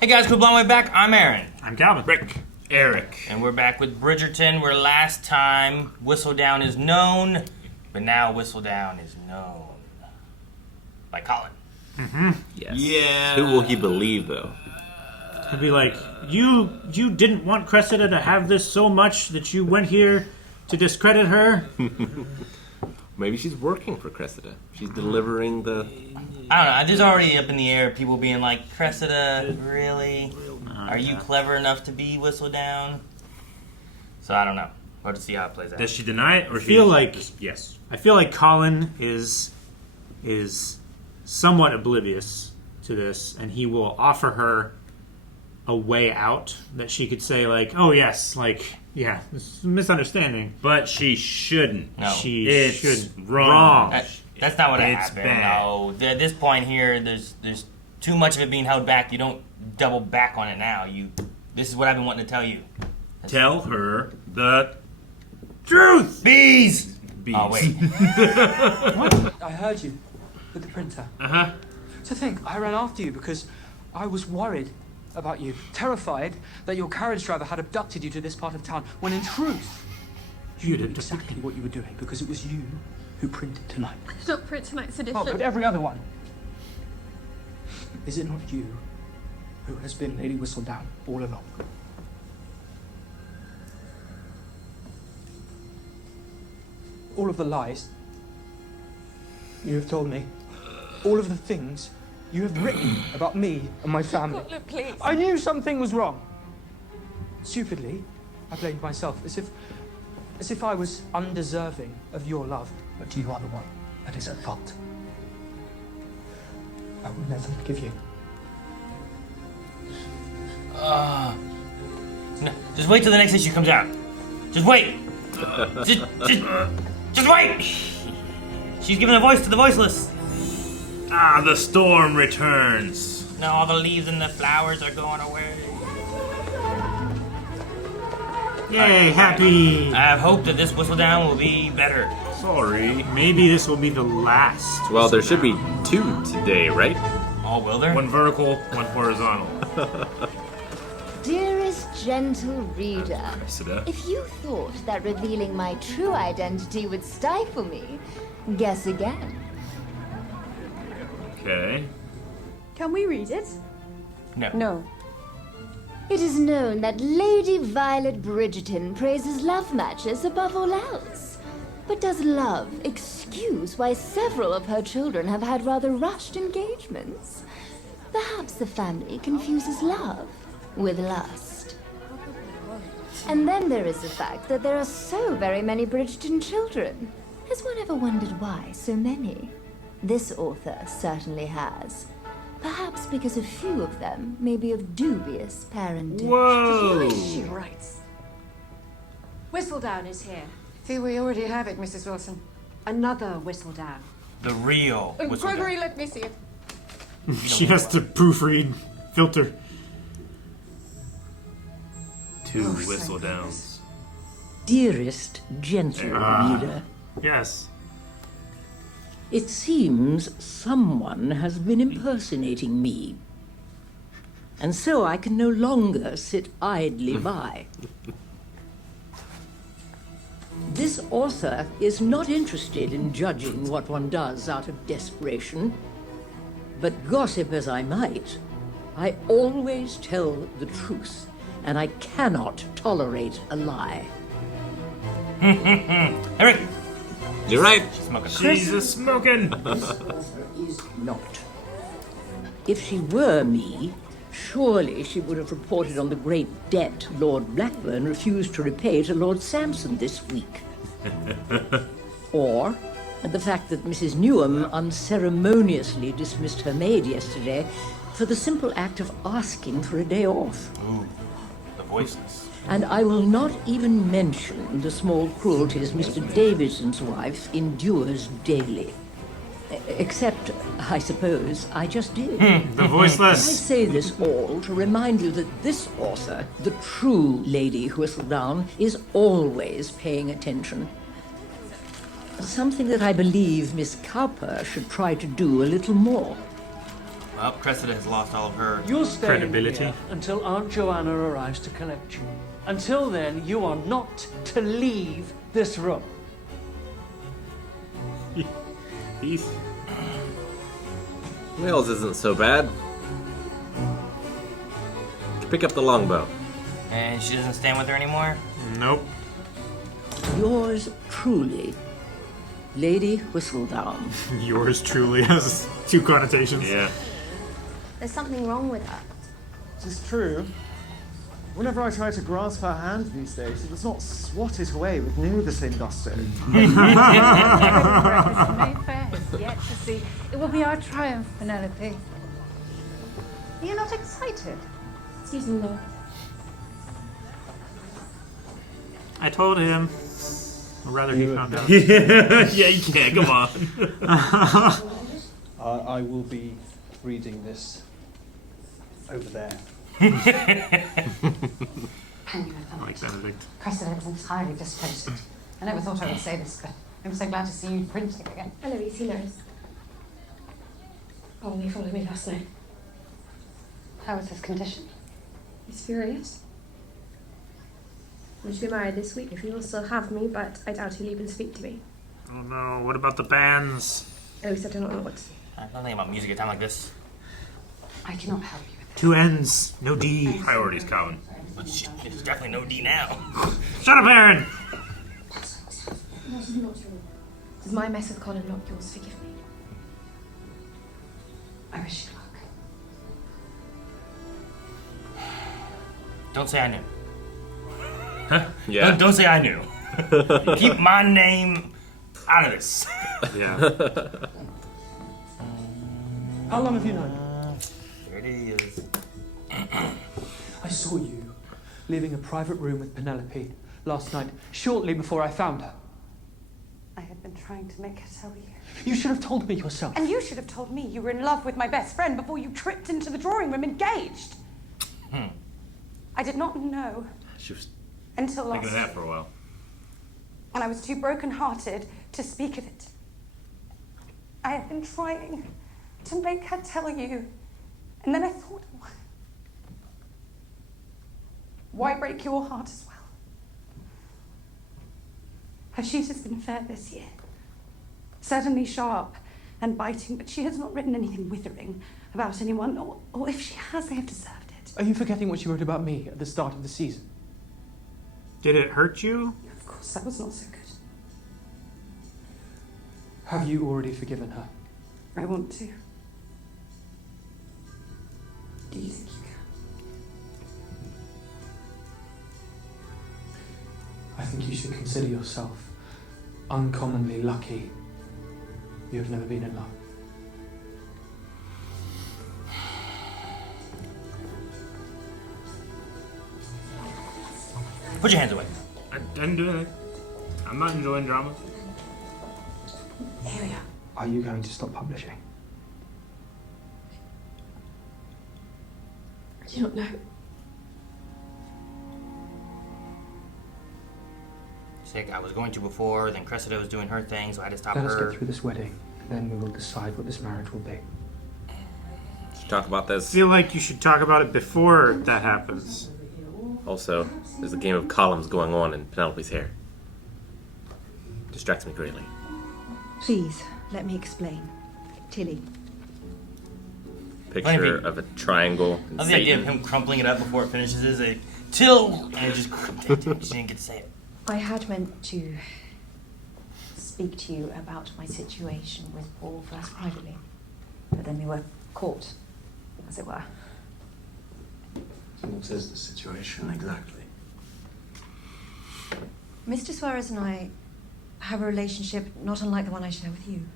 Hey guys, quit blowing way back. I'm Aaron. I'm Calvin. Rick. Eric. And we're back with Bridgerton, where last time Whistledown is known, but now Whistledown is known by Colin. Mm-hmm. Yes. Yeah. Who will he believe, though? He'll be like, you didn't want Cressida to have this so much that you went here to discredit her? Maybe she's working for Cressida. She's delivering the... I don't know. There's already up in the air people being like, Cressida, really? Are you clever enough to be Whistledown? So I don't know. We'll have to see how it plays out. Does she deny it, or I feel like yes? I feel like Colin is somewhat oblivious to this, and he will offer her a way out that she could say, like, "Oh yes, like, yeah, it's a misunderstanding." But she shouldn't. No. She It's shouldn't. wrong. That's not what It's happened. bad. No. At this point here, there's too much of it being held back. You don't double back on it now. This is what I've been wanting to tell you. Tell her the truth. Bees! Oh, wait. I heard you with the printer. Uh-huh. To think, I ran after you because I was worried about you, terrified that your carriage driver had abducted you to this part of town, when in truth, you knew exactly what you were doing because it was you who printed tonight. It's not print tonight's edition. Oh, but every other one. Is it not you who has been Lady Whistledown all along? All of the lies you have told me, all of the things you have written about me and my family. Look, please. I knew something was wrong. Stupidly, I blamed myself, as if I was undeserving of your love. But you are the one that is at fault. I will never forgive you. No, just wait till the next issue comes out. Just wait. Just wait. She's giving a voice to the voiceless. Ah, the storm returns. Now all the leaves and the flowers are going away. Yay, happy! I have hope that this Whistledown will be better. Sorry. Maybe this will be the last. Well, there should be 2 today, right? Oh, will there? One vertical, one horizontal. Dearest gentle reader, Cressida. if you thought that revealing my true identity would stifle me, guess again. Okay. Can we read it? No. No. It is known that Lady Violet Bridgerton praises love matches above all else. But does love excuse why several of her children have had rather rushed engagements? Perhaps the family confuses love with lust. And then there is the fact that there are so very many Bridgerton children. Has one ever wondered why so many? This author certainly has. Perhaps because a few of them may be of dubious parentage. Whoa! She writes. Whistledown is here. See, we already have it, Mrs. Wilson. Another Whistledown. The real Whistledown. Gregory, let me see it. She has to proofread, filter. 2 Whistledowns. Dearest gentle reader, Yes. it seems someone has been impersonating me. And so I can no longer sit idly by. This author is not interested in judging what one does out of desperation. But gossip as I might, I always tell the truth, and I cannot tolerate a lie. Eric! You're right. She's smoking. She's a smoking. Is not. If she were me, surely she would have reported on the great debt Lord Blackburn refused to repay to Lord Sampson this week. Or the fact that Mrs. Newham unceremoniously dismissed her maid yesterday for the simple act of asking for a day off. Ooh, the voiceless. And I will not even mention the small cruelties Mr. Davidson's wife endures daily. Except, I suppose, I just did. The I voiceless. say this all to remind you that this author, the true Lady Whistledown, is always paying attention. Something that I believe Miss Cowper should try to do a little more. Well, Cressida has lost all of her. You're staying Credibility. here until Aunt Joanna arrives to collect you. Until then, you are not to leave this room. Heath. Wales isn't so bad. Pick up the longbow. And she doesn't stand with her anymore? Nope. Yours truly, Lady Whistledown. Yours truly has two connotations. Yeah. There's something wrong with her. It's true. Whenever I try to grasp her hand these days, it does not swat it away with near the same gusto. Mayfair is yet to see. It will be our triumph, Penelope. Are you not excited? Excuse me, though. I told him. Or rather, he found out. Yeah, you can't. Come on. I will be reading this over there. Like Benedict. Cressida is entirely disappointed. I never thought I would say this, but I'm so glad to see you printing again. Eloise, he knows. Oh, he followed me last night. How is his condition? He's furious. We should be married this week if he will still have me, but I doubt he'll even speak to me. Oh no, what about the bands? Eloise, I do not know what. I don't think about music at a time like this. I cannot help you with this. Two N's, no D. Priorities, Colin. But there's definitely no D now. Shut up, Aaron! Not true. Does my mess with Colin not yours? Forgive me. I wish you luck. Don't say I knew. Yeah. Don't say I knew. Keep my name out of this. Yeah. How long have you known? There it is. I saw you leaving a private room with Penelope last night, shortly before I found her. I had been trying to make her tell you. You should have told me yourself. And you should have told me you were in love with my best friend before you tripped into the drawing room engaged. I did not know She was until last thinking of that for a while. and I was too broken-hearted to speak of it. I have been trying to make her tell you, and then I thought, why break your heart as well? Her shoot has been fair this year. Certainly sharp and biting, but she has not written anything withering about anyone, or if she has, they have deserved it. Are you forgetting what she wrote about me at the start of the season? Did it hurt you? Of course, that was not so good. Have you already forgiven her? I want to. Do you think you can? I think you should consider yourself uncommonly lucky you have never been in love. Put your hands away. I didn't do anything. I'm not enjoying drama. Here we are. Are you going to stop publishing? I do not know. Sick. I was going to before, then Cressida was doing her thing, so I had to stop Let us her. get through this wedding, then we will decide what this marriage will be. Should talk about I this. feel like you should talk about it before that happens. Also, there's a game of columns going on in Penelope's hair. Distracts me greatly. Please, let me explain. Tilly. Picture of a triangle. I love the idea of him crumpling it up before it finishes is a till, and it just she didn't get to say it. I had meant to speak to you about my situation with Paul first privately, but then we were caught, as it were. So what is the situation exactly? Mr. Suarez and I have a relationship not unlike the one I share with you.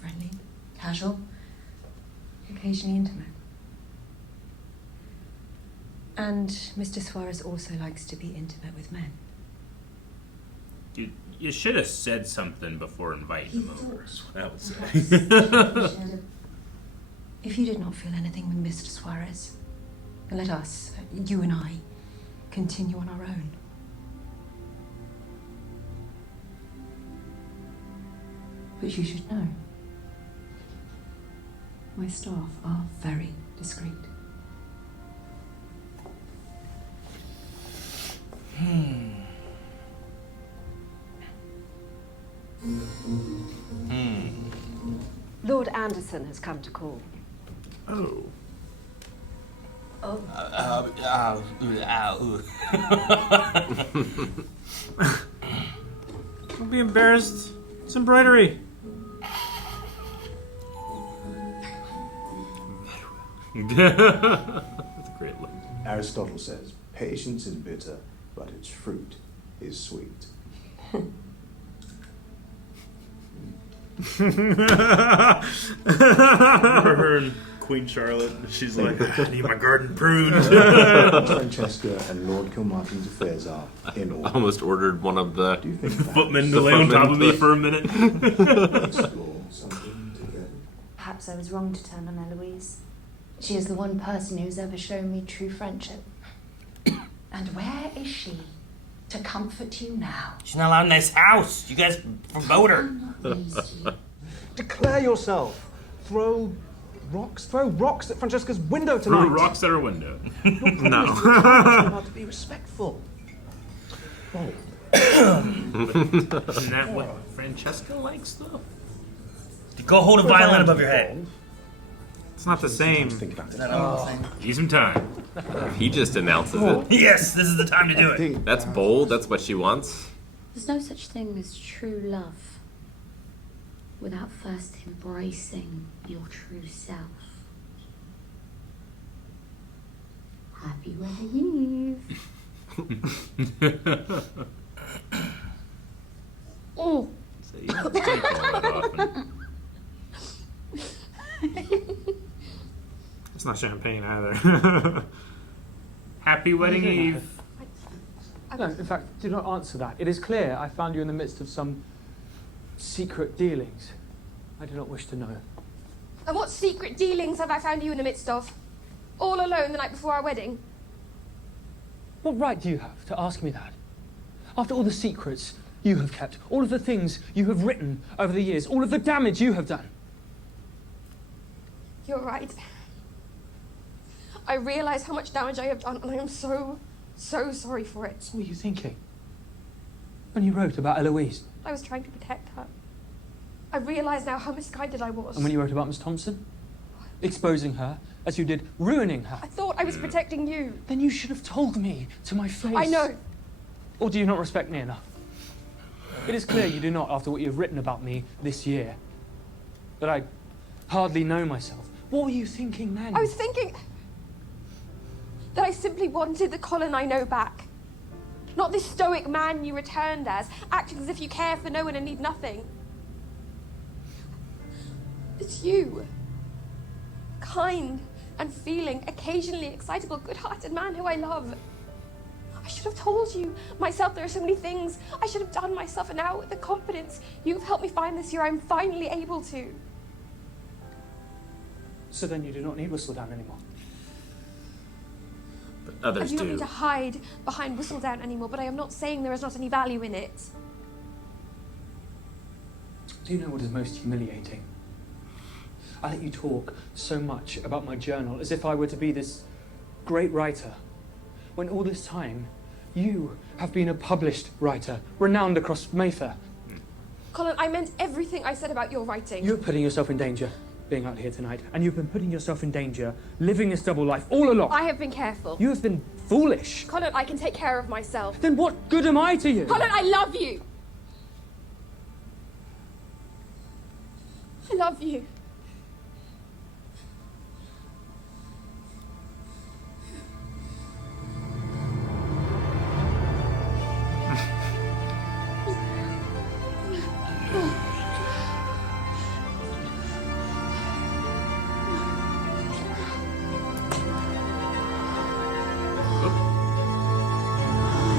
Friendly, casual, occasionally intimate. And Mr. Suarez also likes to be intimate with men. You should have said something before inviting them over. Is what I would say. If you did not feel anything with Mr. Suarez, then let us, you and I, continue on our own. But you should know. My staff are very discreet. Lord Anderson has come to call. Oh. Don't be embarrassed. It's embroidery. That's a great look. Aristotle says, patience is bitter, but its fruit is sweet. Remember her and Queen Charlotte? She's like, I need my garden pruned. Francesca and Lord Kilmartin's affairs are in order. Almost ordered one of the footmen to lay on top of me for a minute. Perhaps I was wrong to turn on Eloise. She is the one person who's ever shown me true friendship. And where is she to comfort you now? She's not allowed in this house. You guys promote her. Declare yourself. Throw rocks at Francesca's window tonight. Throw rocks at her window. No. To be respectful. Oh. Isn't that what Francesca likes, though? Go hold a violin above your head. It's not the same. Give some time. He just announces it. Yes, this is the time to do it. That's bold. That's what she wants. There's no such thing as true love without first embracing your true self. Happy wedding eve. Oh. So you don't take all that often. It's not champagne either. Happy wedding eve. No, in fact, do not answer that. It is clear I found you in the midst of some secret dealings. I do not wish to know. And what secret dealings have I found you in the midst of? All alone the night before our wedding? What right do you have to ask me that? After all the secrets you have kept, all of the things you have written over the years, all of the damage you have done. You're right. I realise how much damage I have done, and I am so sorry for it. What were you thinking when you wrote about Eloise? I was trying to protect her. I realise now how misguided I was. And when you wrote about Miss Thompson? Exposing her, as you did, ruining her. I thought I was protecting you. Then you should have told me to my face. I know. Or do you not respect me enough? It is clear you do not, after what you have written about me this year. That I hardly know myself. What were you thinking then? I was thinking that I simply wanted the Colin I know back. Not this stoic man you returned as, acting as if you care for no one and need nothing. It's you. Kind and feeling, occasionally excitable, good-hearted man who I love. I should have told you myself there are so many things I should have done myself, and now with the confidence you've helped me find this year, I'm finally able to. So then you do not need Whistledown anymore. But others I do not do. need to hide behind Whistledown anymore, but I am not saying there is not any value in it. Do you know what is most humiliating? I let you talk so much about my journal as if I were to be this great writer, when all this time you have been a published writer, renowned across Mayfair. Colin, I meant everything I said about your writing. You're putting yourself in danger being out here tonight, and you've been putting yourself in danger living this double life all along. I have been careful. You have been foolish. Colin, I can take care of myself. Then what good am I to you? Colin, I love you. I love you.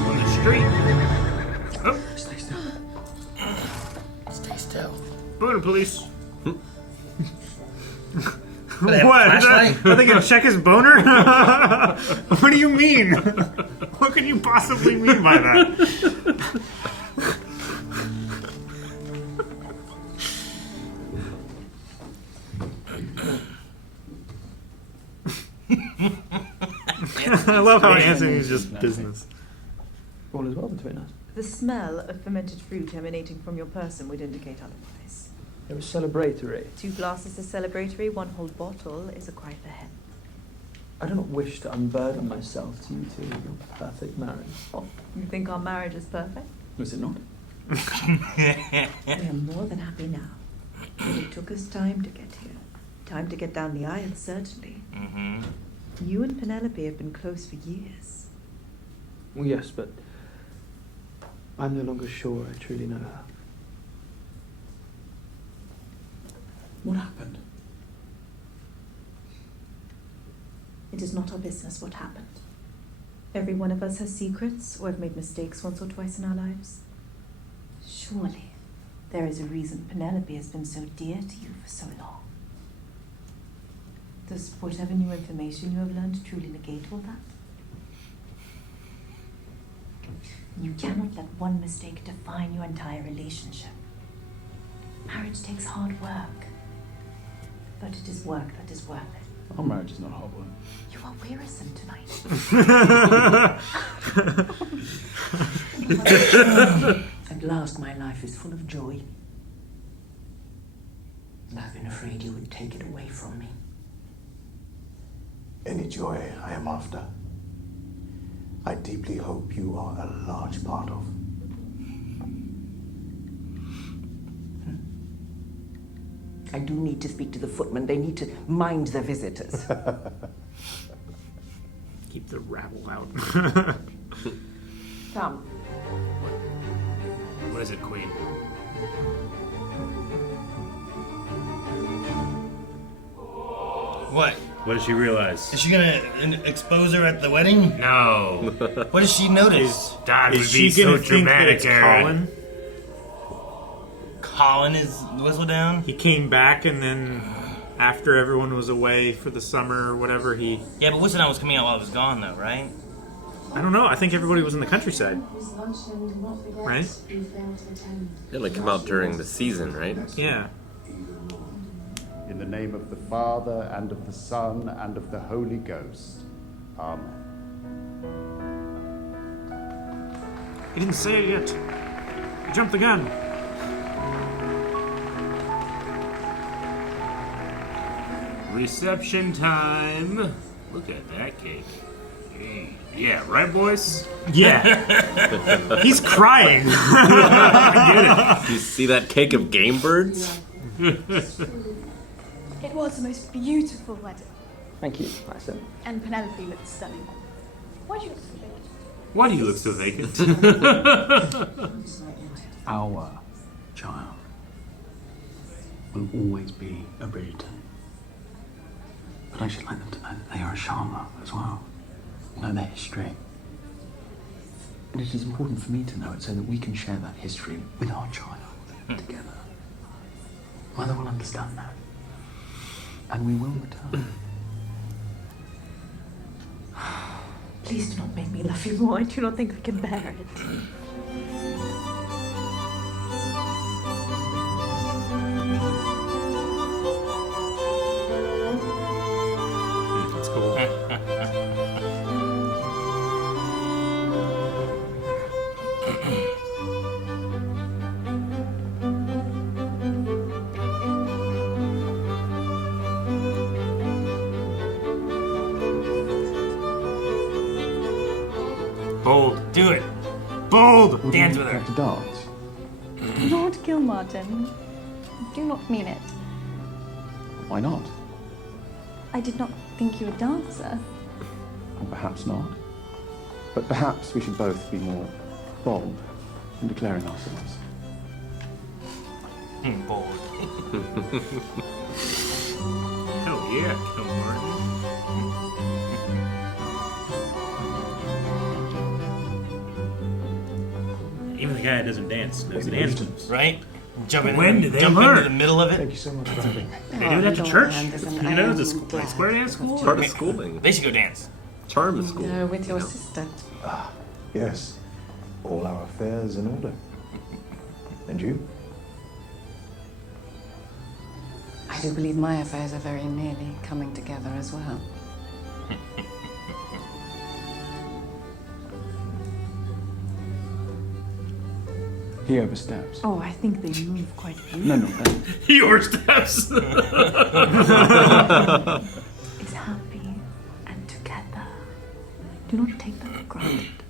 On the street. Oh. Stay still. Stay still. Border police. What? Are they gonna check his boner? What do you mean? What could you possibly mean by that? I love how Anthony is just business. All is well between us. The smell of fermented fruit emanating from your person would indicate otherwise. It was celebratory. 2 glasses is celebratory, 1 whole bottle is a cry for help. I do not wish to unburden myself to you two in your perfect marriage. Oh, you think our marriage is perfect? Was it not? I am more than happy now. But it took us time to get here. Time to get down the aisle, certainly. Mm-hmm. You and Penelope have been close for years. Well, yes, but I'm no longer sure I truly know her. What happened? It is not our business what happened. Every one of us has secrets or have made mistakes once or twice in our lives. Surely, there is a reason Penelope has been so dear to you for so long. Does whatever new information you have learned truly negate all that? You cannot let one mistake define your entire relationship. Marriage takes hard work, but it is work that is worth it. Our marriage is not hard work. You are wearisome tonight. At last, my life is full of joy. And I've been afraid you would take it away from me. Any joy I am after, I deeply hope you are a large part of. I do need to speak to the footmen. They need to mind their visitors. Keep the rabble out. Come. What is it, Queen? What? What did she realize? Is she gonna expose her at the wedding? No. What does she notice? That would Is be she gonna so think that dramatic, it's Aaron. Colin? Colin is Whistledown? He came back and then after everyone was away for the summer or whatever, he... Yeah, but Whistledown was coming out while I was gone, though, right? I don't know. I think everybody was in the countryside. Right? It like come out during the season, right? Yeah. In the name of the Father, and of the Son, and of the Holy Ghost. Amen. He didn't say it yet. He jumped the gun. Reception time. Look at that cake. Yeah, right, boys? Yeah. He's crying. I get it. You see that cake of game birds? It was the most beautiful wedding. Thank you, Mason. And Penelope looked stunning. Why do you look so big? Why do you look so vacant? Our child will always be a Bridgerton. But I should like them to know that they are a Charmer as well. Know their history. And it is important for me to know it so that we can share that history with our child together. Mother will understand that. And we will return. Please do not make me love you more. I do not think I can bear it. That's cool. Bold. Do it. Bold. Dance with her. To dance? Lord Gilmartin, I do not mean it. Why not? I did not think you a dancer. Or perhaps not. But perhaps we should both be more bold in declaring ourselves. Bold. Hell yeah, Kim Martin. Even the guy that doesn't dance knows the dance moves. Right? Jumping When in, do they jump learn? into the middle of it. Thank you so much for having me. They do it at the church? You know, it's a square dance school? Part of schooling. They should go dance. Charm of school. No, with your you know. sister. Yes. All our affairs in order. And you? I do believe my affairs are very nearly coming together as well. He oversteps. Oh, I think they move quite beautifully. No, not that. Your steps. Is happy and together. Do not take that for granted.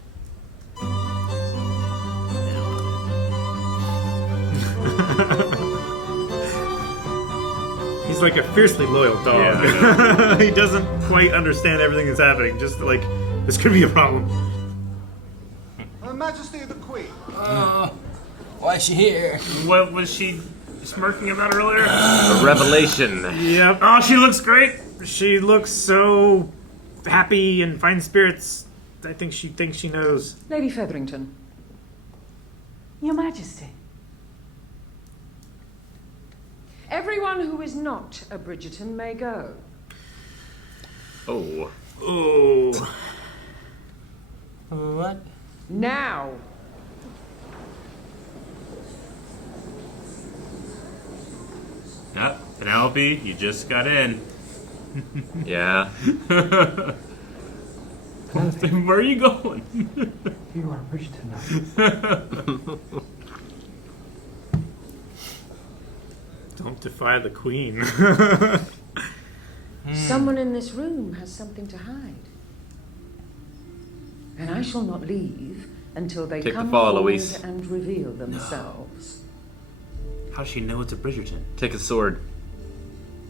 He's like a fiercely loyal dog. Yeah, He doesn't quite understand everything that's happening. Just like, this could be a problem. Her Majesty the Queen. Why is she here? What was she smirking about earlier? A revelation. Yep. Oh, she looks great. She looks so happy and fine spirits. I think she thinks she knows. Lady Featherington. Your Majesty. Everyone who is not a Bridgerton may go. Oh. Oh. What? Now. Yep, Penelope, you just got in. Yeah. Where are you going? You are a Bridgerton now. Don't defy the queen. Someone in this room has something to hide. And I shall not leave until they Take the come fall, forward Louise. and reveal themselves. How does she know it's a Bridgerton? Take a sword.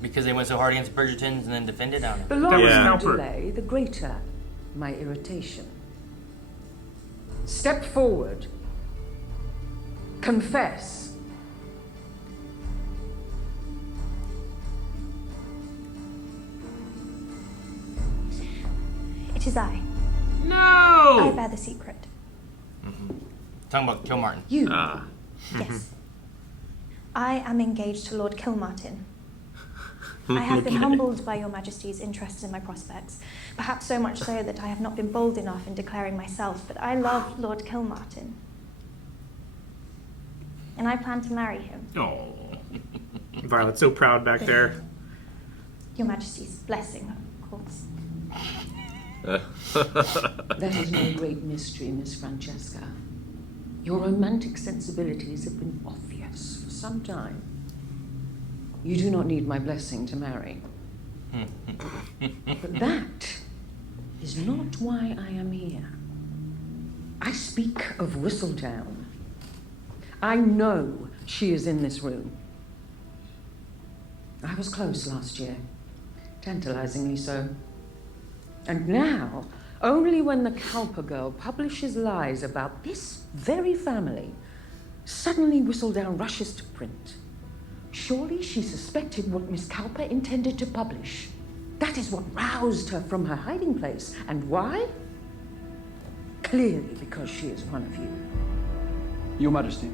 Because they went so hard against Bridgertons and then defended on it. The longer Yeah. you Cowper. delay, the greater my irritation. Step forward. Confess. It is I. No! I bear the secret. Talking about Kilmartin. You. Ah. Yes. I am engaged to Lord Kilmartin. I have been humbled by your Majesty's interest in my prospects, perhaps so much so that I have not been bold enough in declaring myself, but I love Lord Kilmartin. And I plan to marry him. Oh. Violet's so proud back there. Your Majesty's blessing, of course. That is no great mystery, Miss Francesca. Your romantic sensibilities have been obvious for some time. You do not need my blessing to marry. But that is not why I am here. I speak of Whistledown. I know she is in this room. I was close last year, tantalizingly so. And now, only when the Cowper girl publishes lies about this very family, suddenly Whistledown rushes to print. Surely she suspected what Miss Cowper intended to publish. That is what roused her from her hiding place. And why? Clearly because she is one of you. Your Majesty.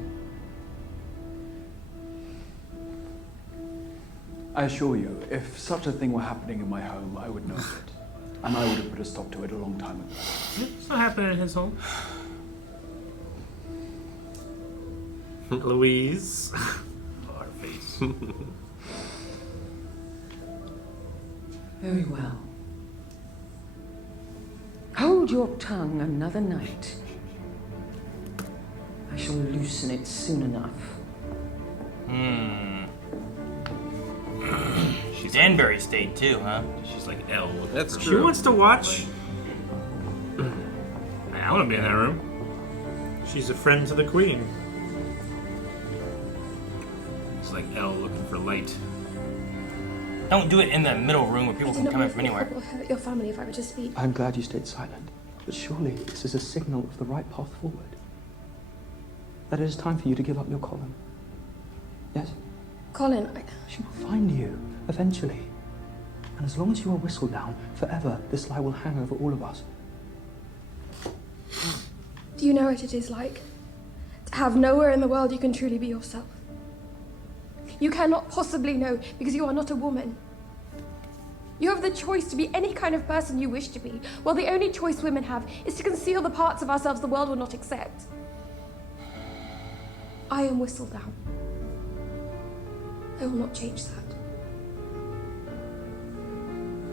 I assure you, if such a thing were happening in my home, I would know of it. And I would have put a stop to it a long time ago. It's not happening in his home. Louise. Our face. Very well. Hold your tongue another night. I shall loosen it soon enough. She's Danbury State too, huh? She's like L. That's She true. wants to watch. I want to be in that room. She's a friend to the queen. It's like L looking for light. Don't do it in the middle room where people I can did come not in from know anywhere. it will hurt your family if I were to speak. I'm glad you stayed silent, but surely this is a signal of the right path forward. That it is time for you to give up your Colin. Yes? Colin, She will find you, eventually. And as long as you are Whistledown, forever this lie will hang over all of us. do you know what it is like? To have nowhere in the world you can truly be yourself. You cannot possibly know because you are not a woman. You have the choice to be any kind of person you wish to be, while the only choice women have is to conceal the parts of ourselves the world will not accept. I am Whistledown. I will not change that.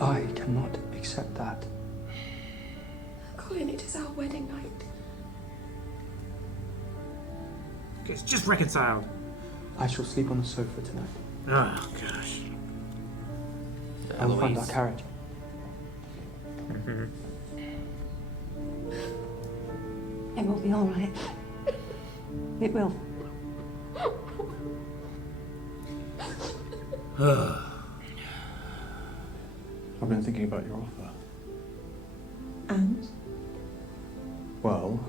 I cannot accept that. Colin, it is our wedding night. guys just reconciled. I shall sleep on the sofa tonight. Oh, gosh. I will find our carriage. Mm-hmm. It will be all right. It will. I've been thinking about your offer. And? Well...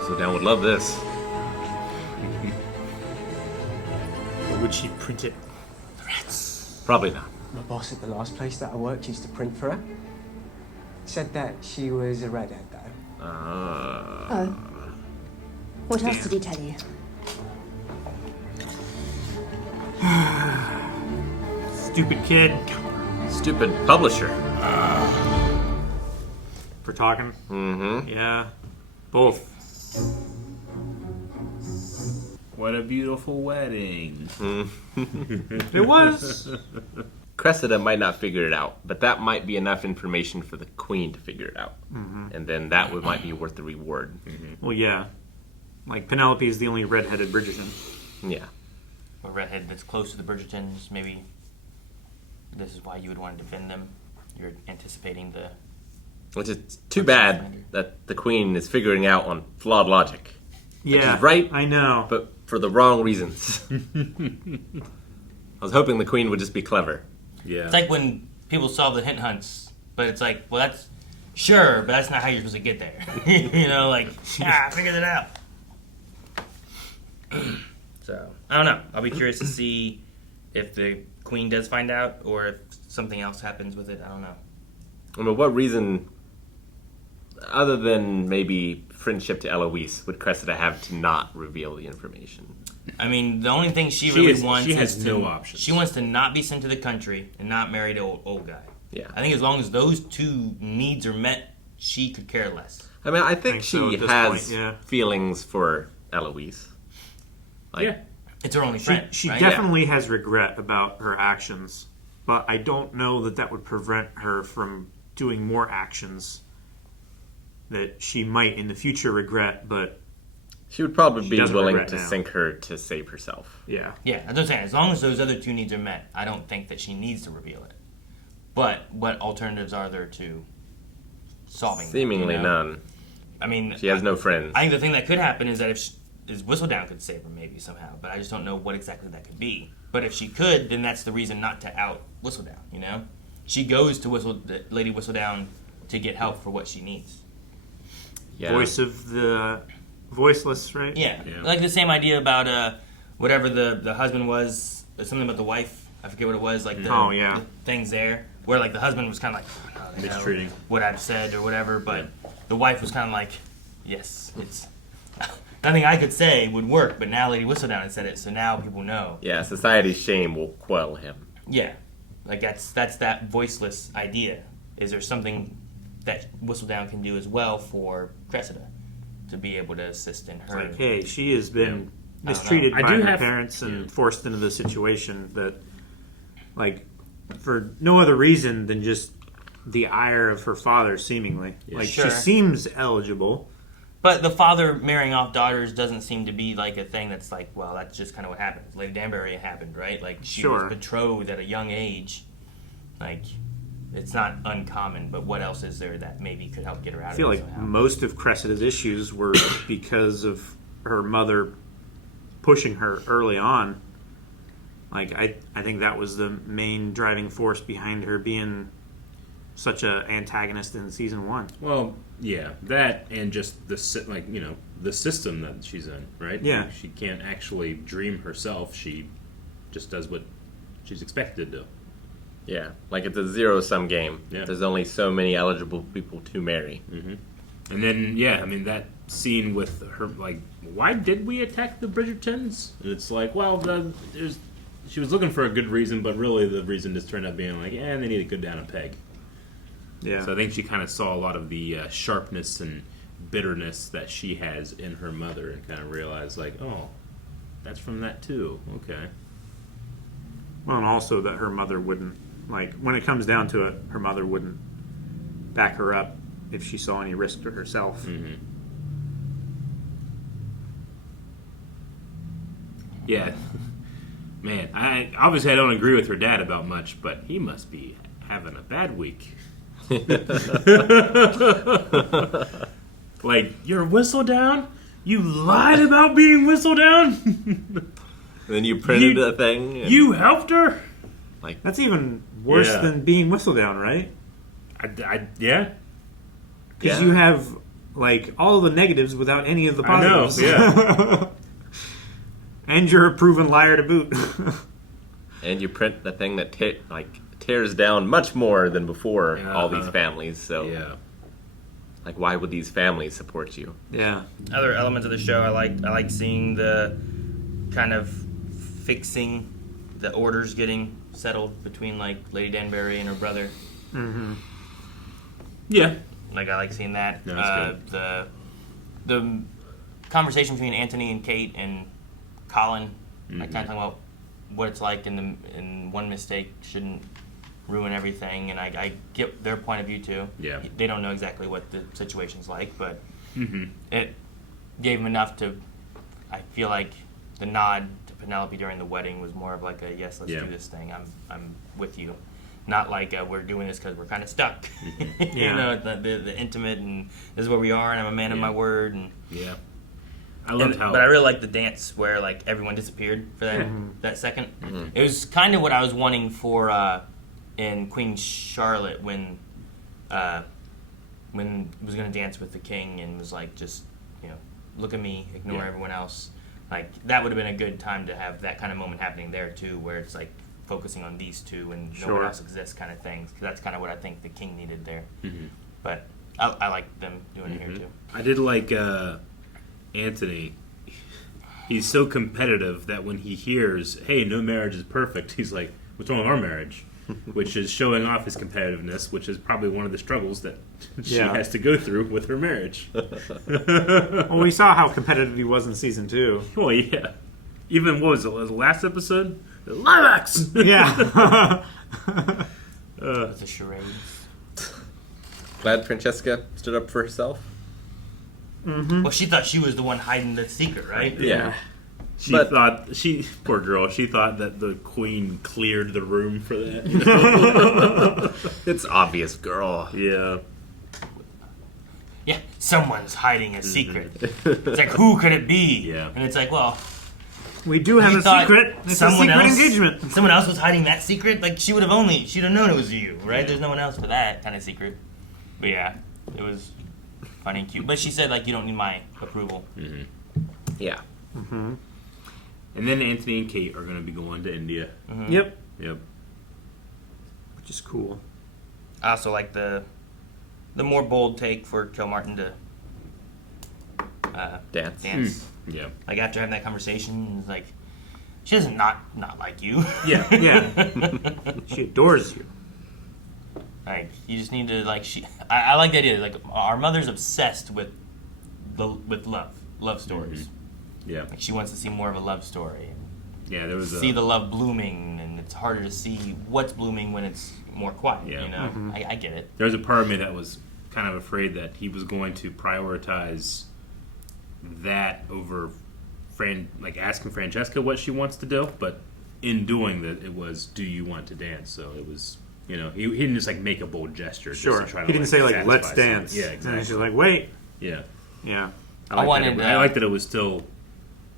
Whistledown would love this. Or would she print it? Probably not. My boss at the last place that I worked used to print for her. Said that she was a redhead, though. Oh. What else did he tell you? Stupid kid. Stupid publisher. For talking? Mm-hmm. Yeah. Both. What a beautiful wedding. It was. Cressida might not figure it out, but that might be enough information for the queen to figure it out. Mm-hmm. And then that might be worth the reward. Well, yeah. Like, Penelope is the only red-headed Bridgerton. Yeah. A redhead that's close to the Bridgertons, maybe this is why you would want to defend them. You're anticipating the... Which is too bad that the queen is figuring out on flawed logic. Yeah, which is right, I know. But for the wrong reasons. I was hoping the queen would just be clever. Yeah. It's like when people solve the hint hunts, but it's like, well, that's... Sure, but that's not how you're supposed to get there. You know, like, I figured it out. So, I don't know. I'll be curious to see if the queen does find out or if something else happens with it. I don't know. I mean, what reason, other than maybe friendship to Eloise, would Cressida have to not reveal the information? I mean, the only thing she really wants has is no to, options. She wants to not be sent to the country and not marry the old guy. Yeah. I think as long as those two needs are met, she could care less. I mean, I think so she at this has point, yeah. feelings for Eloise. Like, Yeah. It's her only friend. She right? definitely has regret about her actions, but I don't know that would prevent her from doing more actions that she might in the future regret, but she would probably be doesn't willing regret to now. sink her to save herself. Yeah. Yeah, that's what I'm saying. As long as those other two needs are met, I don't think that she needs to reveal it. But what alternatives are there to solving Seemingly that, you know? none. I mean... She has no friends. I think the thing that could happen is that if Whistledown could save her maybe somehow, but I just don't know what exactly that could be. But if she could, then that's the reason not to out Whistledown, you know? She goes to Lady Whistledown to get help for what she needs. Yeah. Voice of the voiceless, right? Yeah. Like the same idea about whatever the husband was, something about the wife. I forget what it was. Like the things there, where like the husband was kind of like, oh, mistreating what I've said or whatever, but the wife was kind of like, yes, it's nothing I could say would work, but now Lady Whistledown had said it, so now people know. Yeah, society's shame will quell him. Yeah, like that's that voiceless idea. Is there something that Whistledown can do as well for Cressida to be able to assist in her? It's like, hey, she has been mistreated by her parents and forced into the situation that, like, for no other reason than just the ire of her father, seemingly. Yeah. Like, Sure. she seems eligible. But the father marrying off daughters doesn't seem to be like a thing that's like, well, that's just kind of what happened. Lady Danbury happened, right? Like, she was betrothed at a young age. Like, it's not uncommon, but what else is there that maybe could help get her out of it? I feel like somehow? most of Cressida's issues were because of her mother pushing her early on. Like, I think that was the main driving force behind her being such a antagonist in season 1. Well, yeah, that and just the system that she's in, right? Yeah. She can't actually dream herself. She just does what she's expected to do. Yeah, like it's a zero-sum game. Yeah. There's only so many eligible people to marry. Mm-hmm. And then, yeah, I mean, that scene with her, like, why did we attack the Bridgertons? And it's like, well, she was looking for a good reason, but really the reason just turned out being like, they need to go down a peg. Yeah. So I think she kind of saw a lot of the sharpness and bitterness that she has in her mother and kind of realized, like, oh, that's from that too. Okay. Well, and also that her mother wouldn't, like, when it comes down to it, her mother wouldn't back her up if she saw any risk to herself. Mm-hmm. Yeah. Man, I don't agree with her dad about much, but he must be having a bad week. Like, you're Whistledown? You lied about being Whistledown? Then you printed a thing. You helped her? Like, that's even worse than being Whistledown, right? Yeah. Because you have, like, all the negatives without any of the positives. I know, yeah. And you're a proven liar to boot. And you print the thing that tears down much more than before all these families. So, like, why would these families support you? Yeah. Other elements of the show, I like seeing the kind of fixing the orders getting settled between, like, Lady Danbury and her brother. Mm-hmm. Yeah. Like, I like seeing that. No, that's good. The conversation between Anthony and Kate and Colin, like, kind of talking about what it's like, and one mistake shouldn't ruin everything, and I get their point of view too. Yeah. They don't know exactly what the situation's like, but Mhm. it gave them enough to. I feel like the nod to Penelope during the wedding was more of like a yes, let's do this thing. I'm with you, not like we're doing this because we're kind of stuck. You know, the intimate, and this is where we are, and I'm a man of my word, and I loved how. But I really liked the dance where like everyone disappeared for that that second. It was kind of what I was wanting for in Queen Charlotte when was going to dance with the king and was like, just, you know, look at me, ignore everyone else. Like, that would have been a good time to have that kind of moment happening there too, where it's like focusing on these two and no one else exists kind of things. 'Cause that's kind of what I think the king needed there. But I like them doing it here too. I did like Anthony. He's so competitive that when he hears, hey, no marriage is perfect, he's like, what's wrong with our marriage? Which is showing off his competitiveness, which is probably one of the struggles that she has to go through with her marriage. Well, we saw how competitive he was in season 2. Well, yeah. Even, what was it, the last episode? The Lilacs! Yeah. It's a charade. Glad Francesca stood up for herself. Mm-hmm. Well, she thought she was the one hiding the secret, right? Yeah. Poor girl, she thought that the queen cleared the room for that. You know? It's obvious, girl. Yeah. Yeah, someone's hiding a secret. It's like, who could it be? Yeah. And it's like, well, we do have a secret. It's a secret engagement. Someone else was hiding that secret. Like, she'd have known it was you, right? Yeah. There's no one else for that kind of secret. But yeah, it was funny and cute. But she said, like, you don't need my approval. Mm-hmm. Yeah. Mm-hmm. And then Anthony and Kate are going to be going to India. Mm-hmm. Yep. Which is cool. I also like the more bold take for Kilmartin to dance. Yeah. Like, after having that conversation, it's like, she doesn't not like you. Yeah. She adores you. Like, you just need to, like, I like the idea, like, our mother's obsessed with love stories. Mm-hmm. Yeah. Like, she wants to see more of a love story. Yeah, there was see the love blooming, and it's harder to see what's blooming when it's more quiet, you know? Mm-hmm. I get it. There was a part of me that was kind of afraid that he was going to prioritize that over asking Francesca what she wants to do, but in doing that, it was, do you want to dance? So it was, you know, he didn't just, like, make a bold gesture. Sure. Just to try to, he didn't say, like, let's satisfy dance. someone. Yeah, exactly. And she's like, wait. Yeah. Yeah. I like that it was still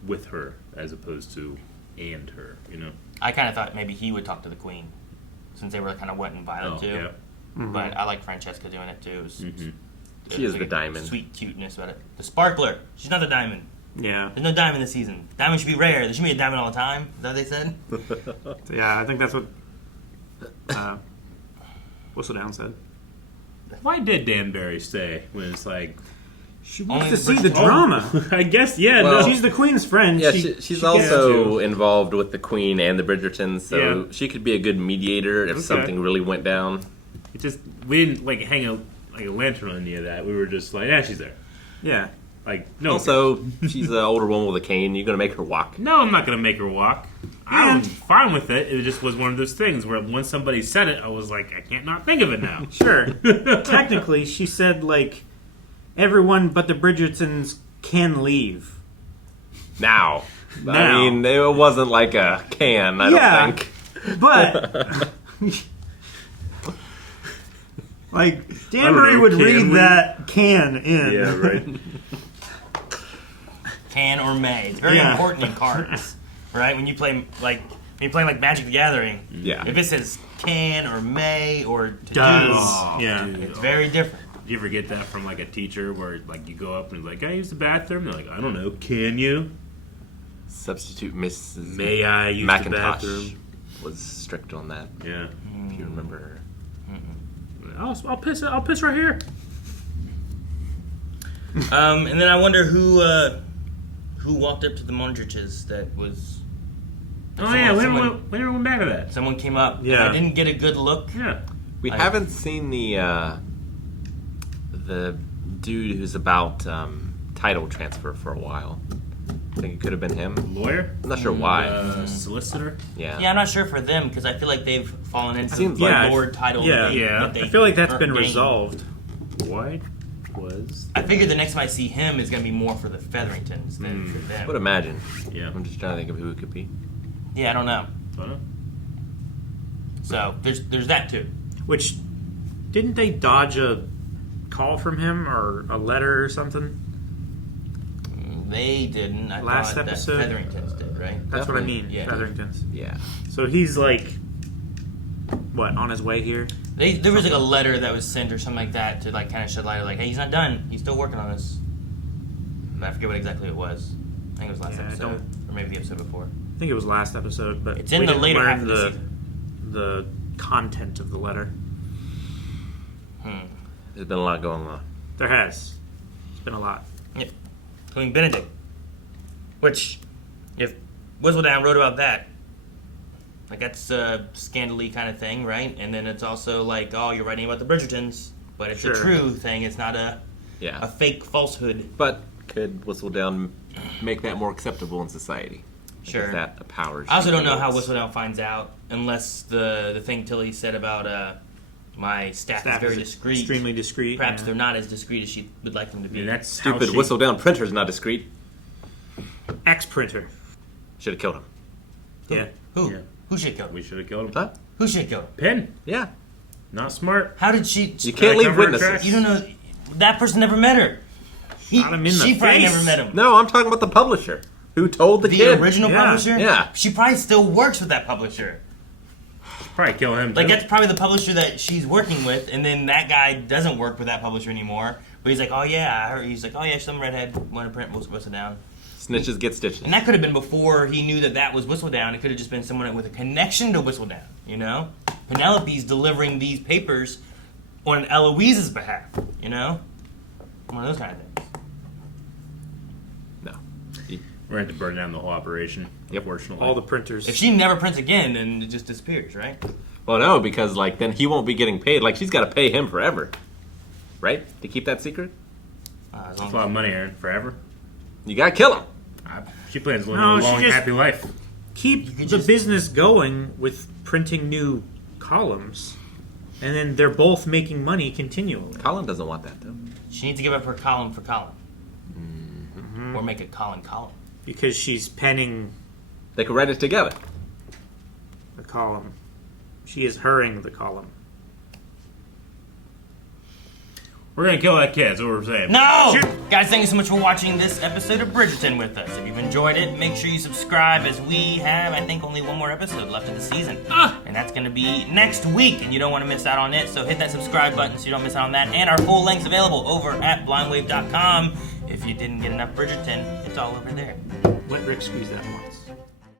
with her as opposed to and her, you know? I kind of thought maybe he would talk to the queen, since they were kind of wet and violent, too. Yeah. Mm-hmm. But I like Francesca doing it, too. She is the diamond. Sweet cuteness about it. The sparkler. She's not the diamond. Yeah. There's no diamond this season. Diamond should be rare. There should be a diamond all the time. Is that what they said? Yeah, I think that's what Whistledown said. Why did Danbury stay when it's like... She wants to see the drama. I guess, yeah. Well, she's the queen's friend. Yeah, she's also involved with the queen and the Bridgertons, so she could be a good mediator if something really went down. It just, we didn't, like, hang a lantern on any of that. We were just like, yeah, she's there. Yeah. Like, no. Also, she's an older woman with a cane. You're going to make her walk. No, I'm not going to make her walk. I'm fine with it. It just was one of those things where once somebody said it, I was like, I can't not think of it now. Sure. Technically, she said, like, everyone but the Bridgertons can leave. Now. I mean, it wasn't like a can, I don't think. But, like, Danbury would read that can in. Yeah, right. Can or may. It's very important in cards, right? When you play like Magic the Gathering, if it says can or may or to Does. it's very different. Do you ever get that from like a teacher where like you go up and like, I use the bathroom? They're like, I don't know, can you? Substitute Mrs. May I use McIntosh the bathroom? Was strict on that. Yeah. If you remember her. I'll piss right here. And then I wonder who walked up to the Mondriches that was. Oh yeah, we never went back to that. Someone came up. Yeah. And I didn't get a good look. Yeah. We haven't seen the dude who's about title transfer for a while. I think it could have been him. Lawyer? I'm not sure why. Solicitor? Yeah. Yeah, I'm not sure for them because I feel like they've fallen into Seems the Lord title. Yeah, that I feel like that's been gained. resolved. What was... I figure the next time I see him is going to be more for the Featheringtons than for them. I would imagine. Yeah. I'm just trying to think of who it could be. Yeah, I don't know. So there's that too. Which, didn't they dodge a call from him or a letter or something? They didn't. I Last thought episode? that Featheringtons did, right? That's what I mean. Yeah. Featheringtons. Yeah. So he's like, what, on his way here? There was like a letter that was sent or something like that to like kind of shed light, like, hey, he's not done. He's still working on this. I forget what exactly it was. I think it was last episode, or maybe the episode before. I think it was last episode, but it's in we the didn't later learn half of the season. The content of the letter. There's been a lot going on. There has. It's been a lot. Yep. Including Benedict. Which, if Whistledown wrote about that, like that's a scandal-y kind of thing, right? And then it's also like, oh, you're writing about the Bridgertons, but it's a true thing. It's not a fake falsehood. But could Whistledown make that more acceptable in society? Sure. Is that a power? I also don't know how Whistledown finds out, unless the thing Tilly said about my staff is very discreet. Extremely discreet. Perhaps they're not as discreet as she would like them to be. That's stupid. Whistledown printer's not discreet. Ex-printer. Should have killed him. Yeah. Who? Yeah. Who should kill him? We should have killed him. Huh? Who should kill him? Penn. Yeah. Not smart. How did she? You can't leave witnesses. You don't know. That person never met her. Shot him in the she probably face. never met him. No, I'm talking about the publisher who told the kid. The original publisher? Yeah. She probably still works with that publisher. Probably kill him. Like too. that's probably the publisher that she's working with, and then that guy doesn't work with that publisher anymore. But he's like, oh yeah, I heard. He's like, oh yeah, some redhead want to print Whistledown. Snitches get stitches. And that could have been before he knew that was Whistledown. It could have just been someone with a connection to Whistledown. You know, Penelope's delivering these papers on Eloise's behalf. You know, one of those kind of things. No. We're going to have to burn down the whole operation. Yep. Fortunately. All the printers. If she never prints again, then it just disappears, right? Well, no, because like then he won't be getting paid. Like she's got to pay him forever, right? To keep that secret. That's a lot of money, Aaron. Forever. You gotta kill him. She plans living a long, happy life. Keep the business going with printing new columns, and then they're both making money continually. Colin doesn't want that though. She needs to give up her column for Colin. Or make it Colin. Because she's penning They could write it together. the column. She is hurrying the column. We're going to kill that kid, that's what we're saying. No! Shoot. Guys, thank you so much for watching this episode of Bridgerton with us. If you've enjoyed it, make sure you subscribe as we have, I think, only one more episode left of the season. And that's going to be next week, and you don't want to miss out on it, so hit that subscribe button so you don't miss out on that. And our full length's available over at blindwave.com. If you didn't get enough Bridgerton, it's all over there. Let Rick squeeze that once.